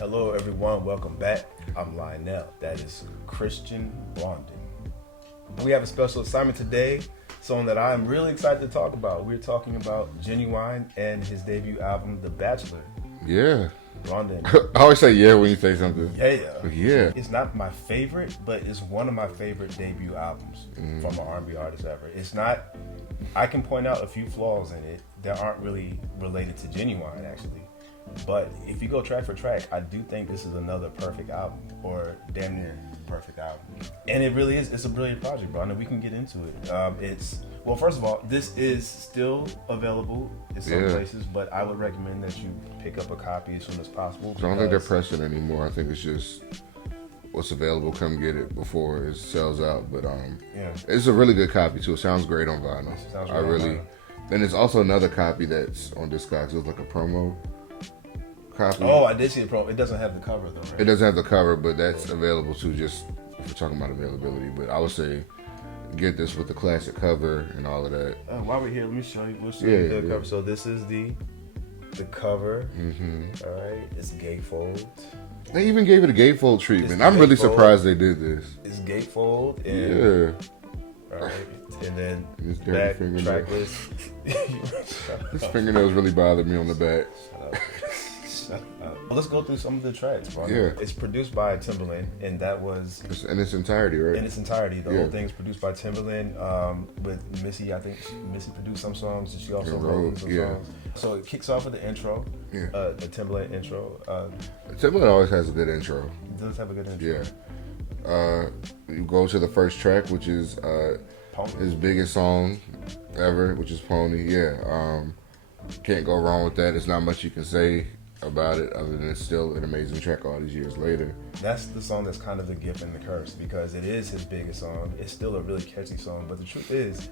Hello, everyone. Welcome back. I'm Lionel. That is Christian Blondin. We have a special assignment today, song that I'm really excited to talk about. We're talking about Ginuwine and his debut album, The Bachelor. Yeah. Blondin. I always say yeah when you say something. Yeah. It's not my favorite, but it's one of my favorite debut albums from an R&B artist ever. It's not. I can point out a few flaws in it that aren't really related to Ginuwine, actually. But if you go track for track, I do think this is another perfect album, or damn near perfect album. And it really is. It's a brilliant project, bro. I know we can get into it. Well, first of all, this is still available in some places, but I would recommend that you pick up a copy as soon as possible. I don't think they're pressing anymore. I think it's just what's available. Come get it before it sells out. But it's a really good copy too. It sounds great on vinyl. And it's also another copy that's on Discogs. It was like a promo copy. Oh, I did see a promo. It doesn't have the cover though, right? It doesn't have the cover, but that's available too. Just if we're talking about availability, but I would say get this with the classic cover and all of that. While we're here, let me show you. We'll show you the cover. So this is the cover. All right, it's gatefold. They even gave it a gatefold treatment. I'm really surprised they did this. It's gatefold and all right, and then back track list. This fingernails really bothered me on the back. Shut up. Well, let's go through some of the tracks, bro. Yeah. It's produced by Timbaland, and that was in its entirety, right? In its entirety. The whole thing is produced by Timbaland with Missy. I think Missy produced some songs, and she also wrote some songs. So it kicks off with the intro, the Timbaland intro. Timbaland always has a good intro. It does have a good intro. Yeah. You go to the first track, which is his biggest song ever, which is Pony. Yeah. Can't go wrong with that. There's not much you can say about it other than it's still an amazing track all these years later. That's the song that's kind of the gift and the curse, because it is his biggest song. It's still a really catchy song, but the truth is,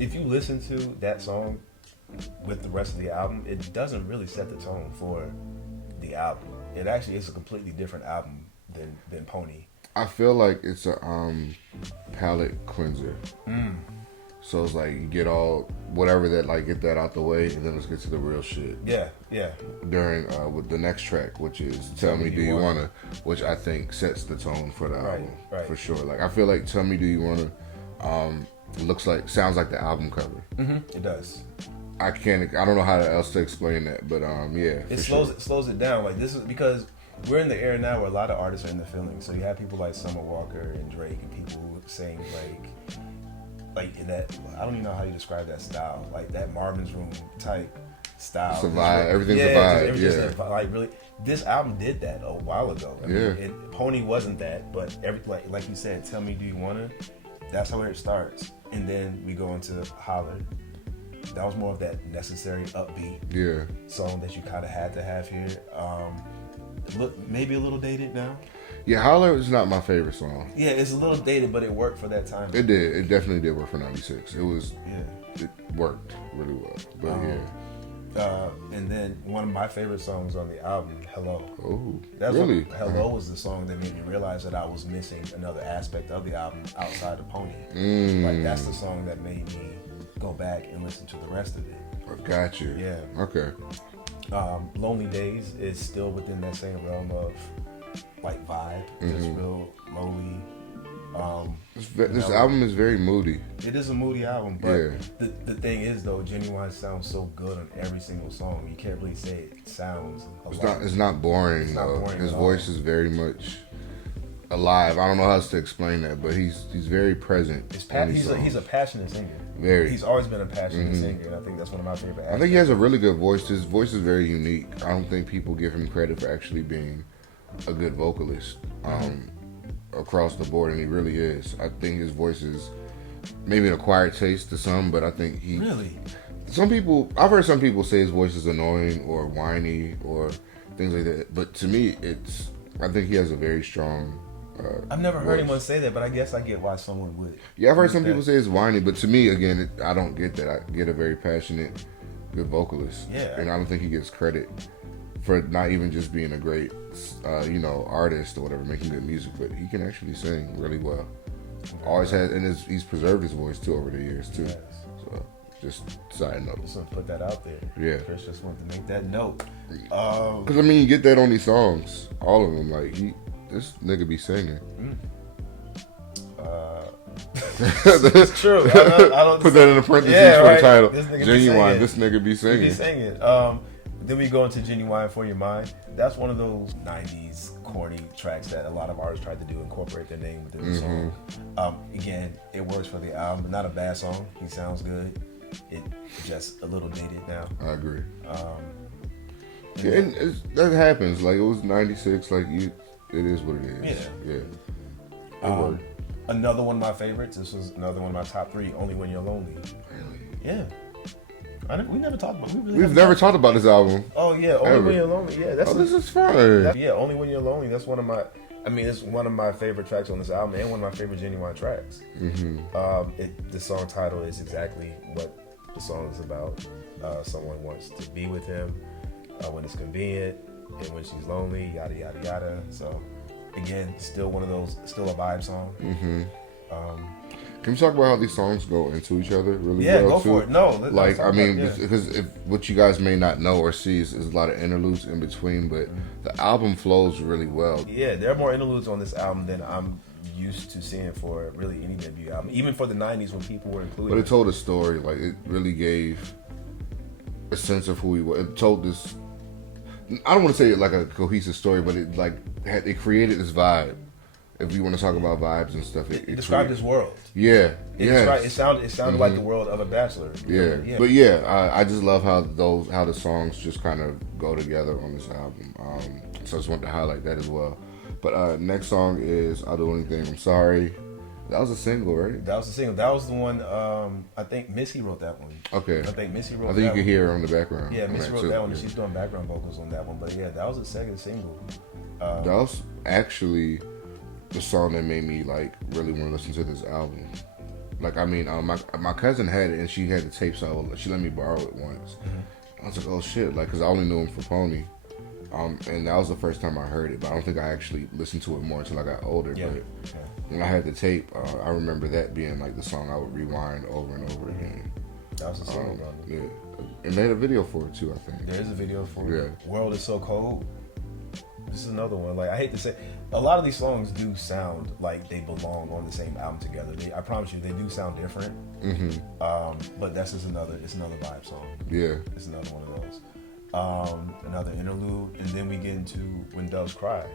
if you listen to that song with the rest of the album, it doesn't really set the tone for the album. It actually is a completely different album than Pony. I feel like it's a palate cleanser. So it's like you get all whatever that, like, get that out the way, and then let's get to the real shit. Yeah. During with the next track, which is "Tell Me Do You Wanna," which I think sets the tone for the album for sure. Like I feel like "Tell Me Do You Wanna" sounds like the album cover. It does. I don't know how else to explain that, but it slows it down. Like this is because we're in the era now where a lot of artists are in the feeling. So you have people like Summer Walker and Drake and people saying like in that, I don't even know how you describe that style, like that Marvin's Room type style. It's a vibe. Everything's a vibe. Everything's like really, this album did that a while ago. I mean, Pony wasn't that, but like you said, "Tell Me Do You Wanna," that's how it starts, and then we go into "Holler." That was more of that necessary upbeat song that you kind of had to have here. Look, maybe a little dated now. Yeah, "Holler" is not my favorite song. Yeah, it's a little dated, but it worked for that time. It did. It definitely did work for '96. It worked really well. But and then one of my favorite songs on the album, "Hello." Oh, really? "Hello" was the song that made me realize that I was missing another aspect of the album outside of Pony. Like that's the song that made me go back and listen to the rest of it. I got you. Yeah. Okay. "Lonely Days" is still within that same realm of like vibe, just real lowly. This album is very moody. It is a moody album, but the thing is though, Ginuwine sounds so good on every single song. You can't really say it sounds. It's not boring. It's not boring. His voice is very much alive. I don't know how else to explain that, but he's very present. He's a passionate singer. He's always been a passionate singer, and I think that's one of my favorite aspects. I think he has a really good voice. His voice is very unique. I don't think people give him credit for actually being a good vocalist across the board, and he really is. I think his voice is maybe an acquired taste to some, but I think I've heard some people say his voice is annoying or whiny or things like that, but to me, I think he has a very strong I've never heard anyone say that, but I guess I get why someone would. Yeah, I've heard some people say it's whiny, but to me, again, I don't get that. I get a very passionate, good vocalist. Yeah. And I don't think he gets credit for not even just being a great, artist or whatever, making good music, but he can actually sing really well. Always has, and he's preserved his voice too over the years too. Yes. So Just side note. Just want to put that out there. Yeah. Kris just wanted to make that note. Because, I mean, you get that on these songs. All of them. Like, this nigga be singing. It's true. I don't put that in the parentheses for the title. Ginuwine, this nigga be singing. He be singing. Then we go into Ginuwine for Your Mind. That's one of those 90s corny tracks that a lot of artists tried to do, incorporate their name within the song. Again, it works for the album. Not a bad song. He sounds good. It just a little dated now. I agree. And that happens. Like, it was 96. Like, it is what it is. Yeah. Another one of my favorites. This was another one of my top 3. Only When You're Lonely. Really? Yeah. We never talked about. We've never talked about this album. Oh yeah, Only When You're Lonely. Yeah, this is fun. Yeah, Only When You're Lonely. That's one of my. I mean, it's one of my favorite tracks on this album, and one of my favorite Ginuwine tracks. The song title is exactly what the song is about. Someone wants to be with him when it's convenient, and when she's lonely, yada yada yada. So, again, still one of those, still a vibe song. Can we talk about how these songs go into each other really well? Yeah, go too? for it. No, like, I mean, because what you guys may not know or see is a lot of interludes in between, but the album flows really well. Yeah, there are more interludes on this album than I'm used to seeing for really any debut album, even for the 90s when people were included. But it told a story. Like, it really gave a sense of who he was. It told this, I don't want to say it like a cohesive story, but it created this vibe. If you want to talk about vibes and stuff, it described his world. Yeah, it sounded like the world of a Bachelor. Yeah. But yeah, I just love how the songs just kind of go together on this album. So I just want to highlight that as well. But next song is "I'll Do Anything." I'm Sorry. That was a single, right? That was a single. That was the one. I think Missy wrote that one. Okay. I think Missy wrote. I think you can hear her on the background. Yeah, Missy wrote that one. And she's doing background vocals on that one. But yeah, that was a second single. That was actually the song that made me like really want to listen to this album. Like, I mean, my cousin had it and she had the tape, so she let me borrow it once. I was like, oh shit, like, because I only knew him for Pony, and that was the first time I heard it. But I don't think I actually listened to it more until I got older. But when I had the tape, I remember that being like the song I would rewind over and over again. That was a song, brother. Yeah, and they had a video for it too, I think. There is a video for it. World Is So Cold. This is another one. Like, I hate to say, a lot of these songs do sound like they belong on the same album together. I promise you, they do sound different. But that's just another vibe song. Yeah, it's another one of those. Another interlude, and then we get into When Doves Cry,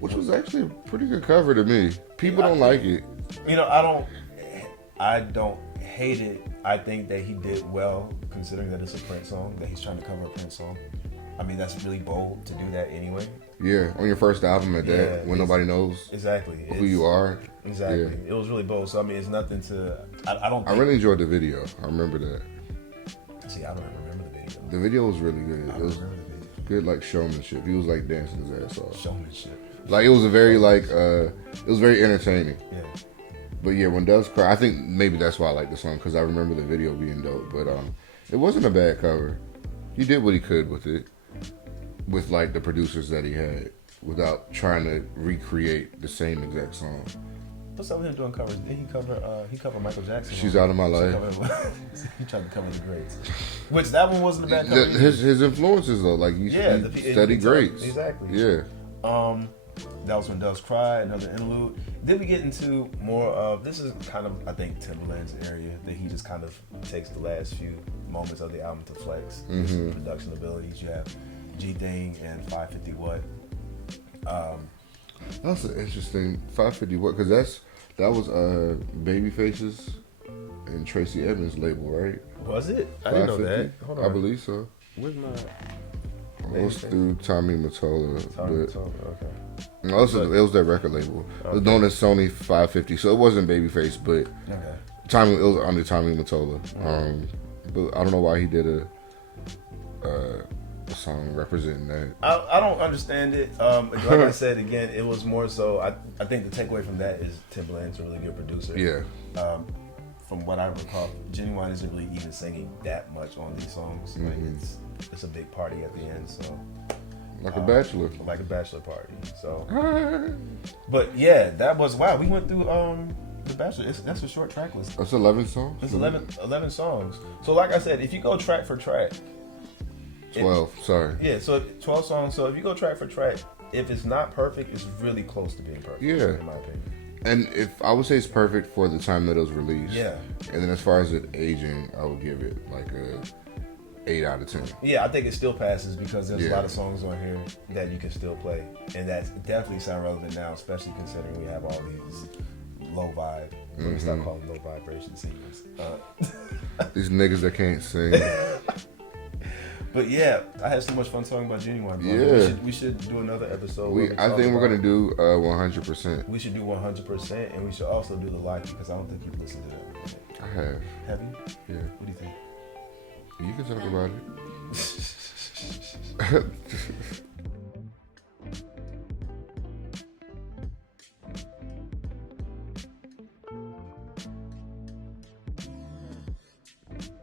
which was actually a pretty good cover to me. People don't like it. You know, I don't hate it. I think that he did well, considering that it's a Prince song, that he's trying to cover a Prince song. I mean, that's really bold to do that anyway. Yeah, on your first album at that, when nobody knows who you are. Exactly. Yeah. It was really bold. So, I mean, it's nothing to... I don't think... I really enjoyed the video. I remember that. See, I don't even remember the video. The video was really good. It was good, like, showmanship. He was, like, dancing his ass off. Showmanship. Like, it was a very, like, it was very entertaining. Yeah. But yeah, When Doves Cry, I think maybe that's why I like the song, because I remember the video being dope. But it wasn't a bad cover. He did what he could with it, with like the producers that he had, without trying to recreate the same exact song. What's up with him doing covers? Did he covered Michael Jackson? She's Out of My Life. He tried to cover the greats, which that one wasn't a bad cover. His influences though, like he studied greats. Exactly. Yeah. That was When Doves Cry, another interlude. Then we get into more of, this is kind of, I think, Timbaland's area, that he just kind of takes the last few moments of the album to flex his production abilities. You have G-Thing and 550 What. That's an interesting 550 What, because that was Babyface's and Tracy Evans' label, right? Was it? I didn't know that. Hold on. I believe so. Where's my... It was through Tommy Mottola. Okay. No, it was their record label. Okay. It was known as Sony 550, so it wasn't Babyface, but it was under Tommy Mottola. But I don't know why he did a song representing that. I don't understand it. Like I said again, it was more so. I think the takeaway from that is Timbaland's a really good producer. Yeah. From what I recall, Ginuwine isn't really even singing that much on these songs. Like it's a big party at the end, so like a bachelor, like a bachelor party. So, but yeah, that was wow. We went through The Bachelor. That's a short track list. That's 11 songs. It's 11 songs. So like I said, if you go track for track, 12. Sorry. Yeah, so 12 songs. So if you go track for track, if it's not perfect, it's really close to being perfect. Yeah. In my opinion. And if I would say it's perfect for the time that it was released. Yeah. And then as far as it aging, I would give it like a 8 out of 10. Yeah, I think it still passes because there's a lot of songs on here that you can still play, and that definitely sound relevant now, especially considering we have all these low vibe. Let me stop calling low vibration singles. These niggas that can't sing. But yeah, I had so much fun talking about Ginuwine. Yeah, we should do another episode. I think we're gonna do 100%. We should do 100%, and we should also do the life because I don't think you've listened to that. I have. Have you? Yeah. What do you think? You can talk about it.